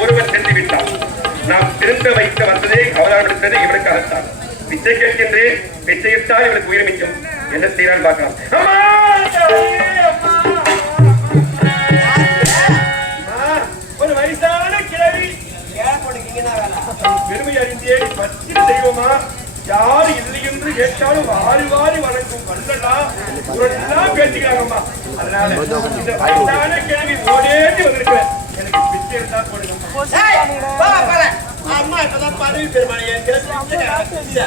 ஒருவர் சென்று விட்டார். நாம் திரும்ப வைக்க வந்ததே அவதாரம் எடுத்தது இவனுக்காகத்தான் பிச்சை கேட்கின்றேன் பிச்சையிட்டால் இவனுக்கு உயிர் மிஞ்சும் என்ன செய்யறான்னு பார்க்கலாம். பெருமை அறிந்தே பற்றின தெய்வமா? யாரு இல்லை என்று கேட்டாலும் வாரி வாரி வணங்கும் வல்லடா உரெல்லாம் பேசிக்கிறாங்கம்மா அதனால இந்த வயசான கிழவி ஓடேடி வந்திருக்கிறேன். எனக்கு பிச்சை இருந்தா போடுங்கம்மா அம்மா. இப்பதான் பதவி பெருமாள் என்ன வேலை புதுசா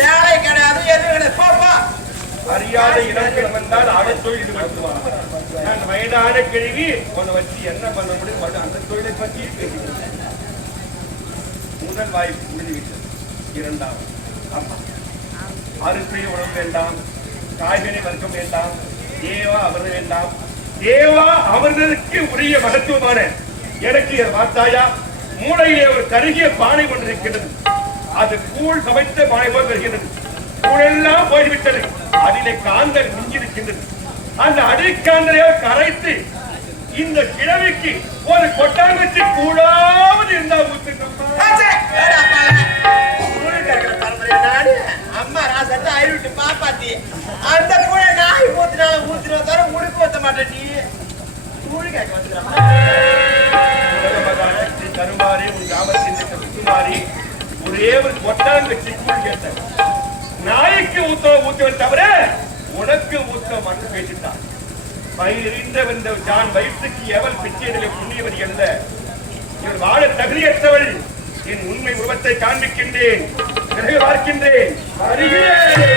வேலை கிடையாது எதுவும் கிடையாது அறியாத இனங்கள் வந்தால் அவன் தொழில் ஈடுபடுத்துவான் நான் வயதான கிழவி உன்னை வச்சு என்ன பண்ண முடியும்? அந்த தொழிலை பற்றி பேசுகிறேன் முதல் வாய்ப்பு முடிந்துவிட்டது. இரண்டாம் அம்மா. அறுப்பை உணவு வேண்டாம். காய்கறி வர்க்கம் வேண்டாம். தேவா அமர்வு வேண்டாம். தேவா அவர்களுக்கு உரிய மகத்துவமான எனக்கு இதை பார்த்தாயா மூளையிலே ஒரு கருகிய பானை ஒன்று இருக்கிறது அது கூழ் சமைத்த பானை போல் வருகிறது கூழெல்லாம் போய்விட்டது. அதிலே காந்தல் மிஞ்சிருக்கின்றது அந்த அடிக்காந்தலையோ கரைத்து இந்த கிழவிக்கு ஒரு கொட்டாங்கச்சி கூடாவது இருந்தா. அம்மா ராசத்தை அழுவிட்டு பாப்பாத்தி. அந்த கூழ நாய் ஊத்துனாலும் ஊத்துனா தர முடுக்கு ஊத்த மாட்டேன் நீ. கூழ் கேட்க உலகமகாசக்தி தருமாறி உன் கிராமத்தின் ஒரே ஒரு கொட்டாங்கச்சி கூழ் கேட்டேன். நாய்க்கு ஊத்த ஊத்துவன் தவிர உனக்கு ஊத்த மட்டும் பேசிட்டான் பயிரின்றவென்ற தான் ஜான் வயிற்றுக்கு எவள் பிச்சையிலே புண்ணியவர் அல்ல இவள் வாழ தகுதியற்றவள் என் உண்மை உருவத்தை காண்பிக்கின்றேன். பிறகு பார்க்கின்றேன். வருகிறேன்.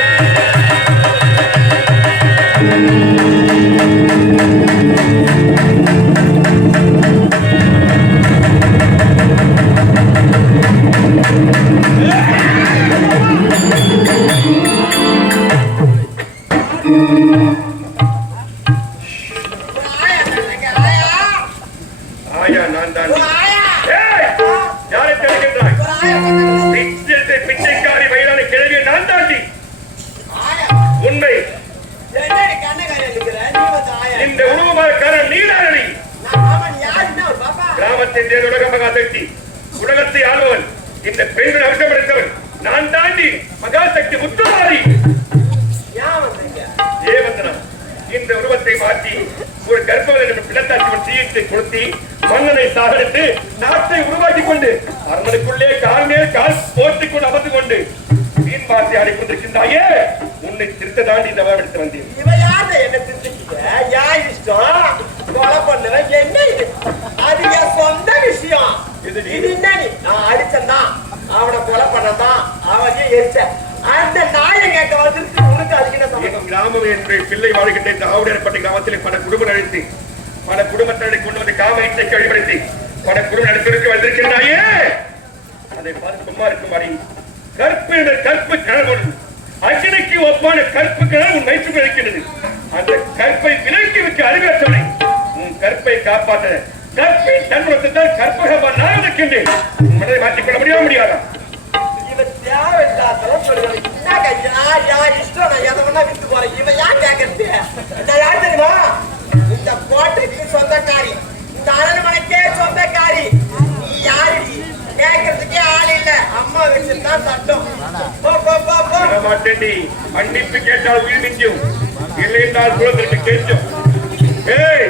உலகத்தை ஆளுவன் இந்த பெண்கள் அவசரப்படுத்தவன் நான் தாண்டி மகாசக்தி முத்துமாரி. இந்த உருவத்தை மாற்றி ஒரு கர்ப்பவதி பிள்ளத்தாட்சி தீயத்தை கொளுத்தி மன்னனை சாகரித்து நாட்டை உருவாக்கி கொண்டு அரண்மனைக்குள்ளே கால் மேல் கால் போட்டுக் கொண்டு அமர்ந்து கொண்டு மீன் வாசி ஆடிக்கொண்டிருக்கின்றாயே உன்னை திருத்த தாண்டி இந்த வரம் எடுத்து வந்தேன். இவ யாரு என்ன திருத்திக்கிட்ட? யா இஷ்டம்? கொலை பண்ணுவேன் என்ன இது? அது என் சொந்த விஷயம். இது என்ன நான் அடிச்சேன்தான் அவனை கொலை பண்ணதான் அவன் எரிச்ச அந்த நாயை கேட்க வந்துருக்கு கிராமம் என்று பிள்ளை வாழ்கின்ற இந்த ஆவுடையப்பட்ட கிராமத்தில் பல குடும்பம் அழைத்து பல குடும்பத்தினரை கொண்டு வந்து காமயத்தை கழிவடைத்து பல குடும்ப நடத்திற்கு வந்திருக்கின்றாயே! அதை பார்த்து சும்மா இருக்கும்படி கற்பு என்ற கற்பு கனவு அக்னிக்கு ஒப்பான கற்பு கனவு உன் வயிற்று கிடைக்கிறது அந்த கற்பை விலக்கி வைக்க அறிவேற்றவனை உன் கற்பை காப்பாற்ற கற்பின் தன்மத்தை தான் கற்பகமாக நான் இருக்கின்றேன். உன் மனதை மாற்றிக்கொள்ள முடியாம முடியாதா? இவன் தேவையில்லாதெல்லாம் சொல்லுவான் என்னங்க இஷ்டம்? நான் எதை வேணா போறேன். இவன் கேட்கறது? இந்த யார் தெரியுமா? இந்த கோட்டைக்கு சொந்தக்காரி. இந்த அரண்மனைக்கே சொந்தக்காரி. நீ யாரு கேட்கறதுக்கே ஆள் இல்ல. அம்மா வச்சுதான் சட்டம் மாட்டேன்டி மன்னிப்பு கேட்டால் உயிர் மிஞ்சும் இல்லை என்றால் குழந்தைக்கு கேட்கும். ஏய்!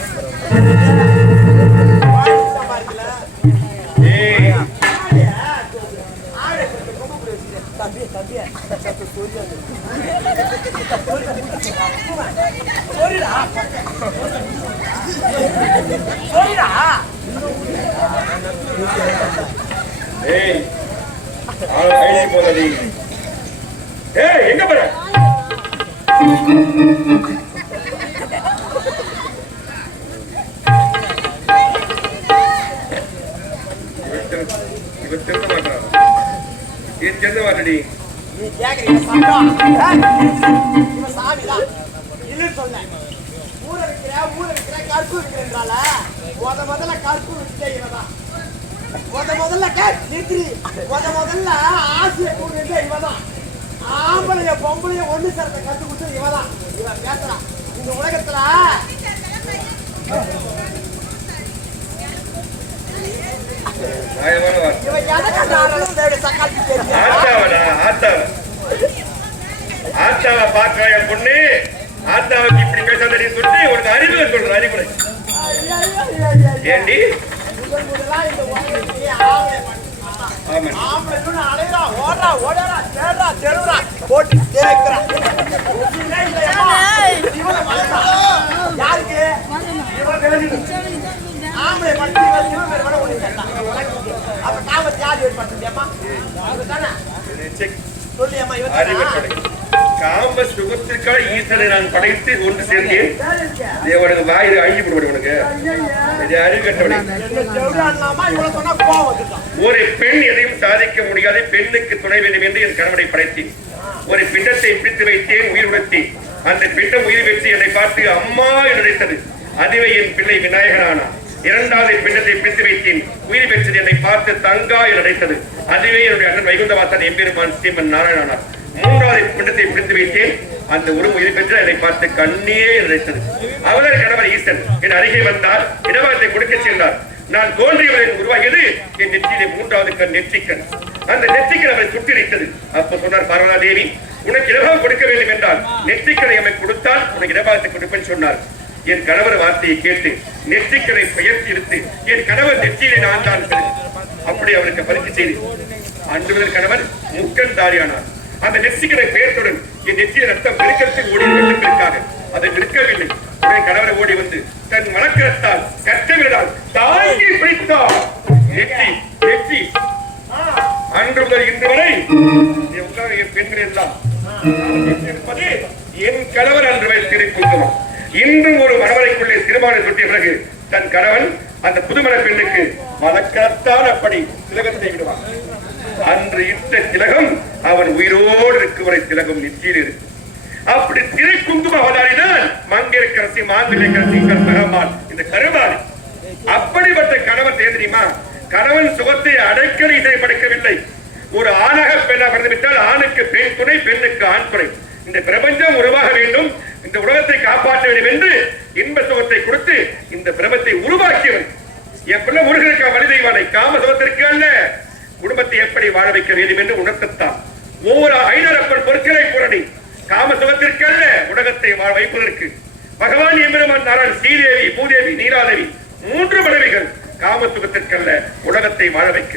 பிடி வச்சுக்க. தம்பி, தம்பி, சத்து சொரியாது. சொரிடா. சொரிடா. ஏய் ஆள் கைதி போதடி ஏய் எங்க போற ஆம்பளைய பொம்பளைய ஒண்ணு சேர்த்த கத்து கொடுத்தது இவன்தான். இவன் பேசுறான். இந்த உலகத்துல இவன் எதை கண்டாலும் சக்காத்தி தெரியும் ஆத்தாவடா ஆத்தாவ ஆத்தாவை பாக்குற என் பொண்ணு ஆத்தாவுக்கு இப்படி பேசாதடி சொல்லி உனக்கு அறிவுரை சொல்ற அறிவுரை ஏண்டி ஆம்பளை. இவனை? இவன் மட்டும் இவன் இவன். அப்ப காமத்தை யார் ஏற்படுத்துறியம்மா? இவன்தானே? செக் சொல்லியம்மா, அறிவுரை இவன்தானா? சுகத்திற்காக ஈஸ்வரை நான் படைத்து ஒன்று சேர்ந்தேன் வேற உனக்கு வாயில் அழிஞ்சு போடுவேன் உனக்கு. இது அறிவு ஒரு பெண் எதையும் சாதிக்க முடியாது. பெண்ணுக்கு துணை வேண்டும் என்று என் கணவனை படைத்தேன். ஒரு பிண்டத்தை பிடித்து வைத்தேன் உயிர் உடைத்தேன் அந்த பிண்டம் உயிர் வைத்து என்னை பார்த்து அம்மா என்று நினைத்தது. அதுவே என் பிள்ளை விநாயகனானா. இரண்டாவது பிண்டத்தை பிடித்து வைத்தேன். உயிர் பெற்றது என்னை பார்த்து தங்கா என்று நினைத்தது. அதுவே என்னுடைய அண்ணன் வைகுந்தவாசன் எம்பெருமான் ஸ்ரீமன் நாராயணனார். மூன்றாவது பிண்டத்தை பிடித்து வைத்தேன் அந்த உருவம் இருக்கின்ற என்னை பார்த்து கண்ணீரே நினைத்தது அவரது கணவர் ஈசன் என் அருகே வந்தார். இடவாத்தை கொடுக்க சென்றார். நான் தோன்றியவரை உருவாகியது என் நெற்றியிலே மூன்றாவது கண் நெற்றிக்கண். அந்த நெற்றிக்கண் அவரை சுட்டிரித்தது. அப்ப சொன்னார் பார்வதா தேவி உனக்கு இடபாகம் கொடுக்க வேண்டும் என்றால் நெற்றிக்கணை அமை கொடுத்தால் உனக்கு இடபாகத்தை கொடுப்பேன் சொன்னார். என் கணவர் வார்த்தையை கேட்டு நெற்றிக்கணை பெயர்த்தி இருந்து என் கணவர் நெற்றியிலே நான் தான் அப்படி அவருக்கு பரிசு செய்து அன்று கணவர் முக்கன் தாரியானார் அந்த நெற்றிகளை பெயர்த்துடன் என் நெற்றிய ரத்தம் பெருக்கத்தில் ஓடி வெள்ளத்திற்காக அதை நிற்கவில்லை உடனே கணவரை ஓடி வந்து தன் மனக்கரத்தால் கட்டவிடால் தாங்கி பிடித்தார் நெற்றி நெற்றி. அன்று முதல் இன்று வரை இங்கே என் பெண்கள் எல்லாம் என் கணவர் அன்று வைத்திரு குங்குமம் இன்றும் ஒரு மணவரைக்குள்ளே திருமணம் சுட்டிய பிறகு தன் கணவன் அந்த புதுமண பெண்ணுக்கு மதக்கரத்தால் அப்படி திலகத்தை விடுவான். அன்று இட்ட திலகம் அவன் உயிரோடு இருக்கு வரை திலகம் நெற்றியில் இருக்கும். அப்படி திரை குங்கும அவதாரிதான் மங்கையரசி மாந்திரிகரசி கற்பகம்மாள் இந்த கருவாளி. அப்படிப்பட்ட கணவன் தெரியுமா? கணவன் சுகத்தை அடைக்கடி இசை ஒரு ஆணாக பெண்ணாக பிறந்துவிட்டால் ஆணுக்கு பெண் துணை பெண்ணுக்கு ஆண் துணை. இந்த பிரபஞ்சம் உருவாக வேண்டும். இந்த உலகத்தை காப்பாற்ற வேண்டும் என்று இன்ப சுகத்தை கொடுத்து இந்த பிரபத்தை உருவாக்கியவன். என் முருகனுக்கு வழி காம சுகத்திற்கு அல்ல. குடும்பத்தை எப்படி வாழ வைக்க வேண்டும் என்று உணர்த்தத்தான் ஒவ்வொரு ஐநரப்பன் பொருட்களை புரணி காம சுகத்திற்கல்ல உலகத்தை வாழ வைப்பதற்கு. பகவான் எம்பெருமான் நாராயண் ஸ்ரீதேவி பூதேவி நீலாதேவி மூன்று மனைவிகள் காம சுகத்திற்கல்ல உலகத்தை வாழ வைக்க.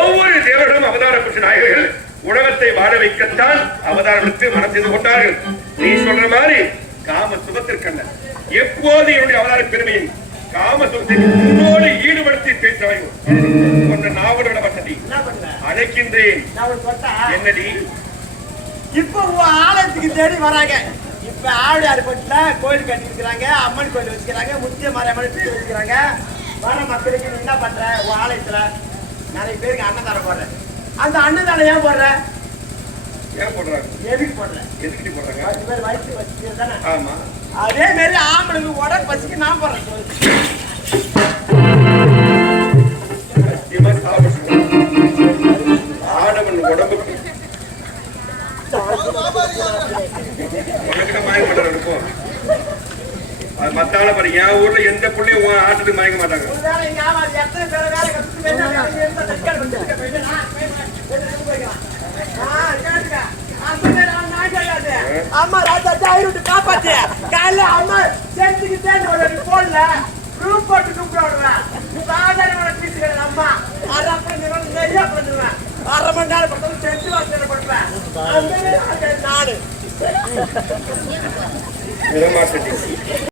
ஒவ்வொரு தேவர்களும் அவதார புருஷ நாயகர்கள் உலகத்தை வாழ வைக்கத்தான் அவதாரத்துக்கு மனம் செய்து கொண்டார்கள். நீ சொல்ற மாதிரி காம சுகத்திற்கல்ல எப்போது என்னுடைய அவதார பெருமையை காம சுகத்தை ஈடுபடுத்தி பேசவை ஒன்று நாவலோட வசதி? அழைக்கின்றேன்? என்னடி? இப்ப ஆலயத்துக்கு தேடி வராங்க. இப்ப ஆழியார்பட்டில கோயில் கட்டி இருக்கிறாங்க அம்மன் கோயில் வச்சுக்கிறாங்க முத்திய மாரியம்மன் கோயில் வச்சுக்கிறாங்க. வர மக்களுக்கு நீ என்ன பண்ற? உன் ஆலயத்துல நிறைய பேருக்கு அன்னதானம் போடுற. அந்த அன்னதானம் ஏன் போடுற? ஏன் போடுறாங்க? எதுக்கு போடுற? எதுக்கு போடுறாங்க? பத்து பேர் வயிற்று வச்சுக்கிறது தானே? ஆமா. அதே மாதிரி ஆம்பளுக்கு உடல் பசிக்கு நான் போடுறேன் ஆடவன் உடம்புக்கு உனக்கு மயங்க மாட்டாங்க இருக்கும் அது மத்தால பாரு என் ஊர்ல எந்த பிள்ளையும் ஆட்டுக்கு மயங்க மாட்டாங்க வேலை நான் அம்மா ராஜா ஜாயிரு விட்டு காலைல அம்மா சேர்த்துக்கிட்டே ஒரு போ போட்டு கூப்பிட அம்மா. அரை பண்ணுவேன் நிறைய பண்ணுவேன். அரை மணி நேரம் செஞ்சு வாசனை பண்ணுவேன். நானு